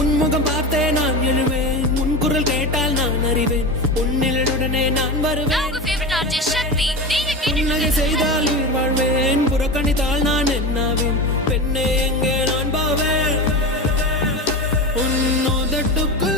உன்முகம் பார்த்தே நான் எழுவேன், உன் குரல் கேட்டால் நான் அறிவேன், உன்னிலுடனே நான் வருவேன். புன்னகை செய்தால் உயிர் வாழ்வேன், புறக்கணித்தால் நான் என்னாவேன், பெண்ணே எங்கே நான் போவேன். உன் உதட்டுக்குள்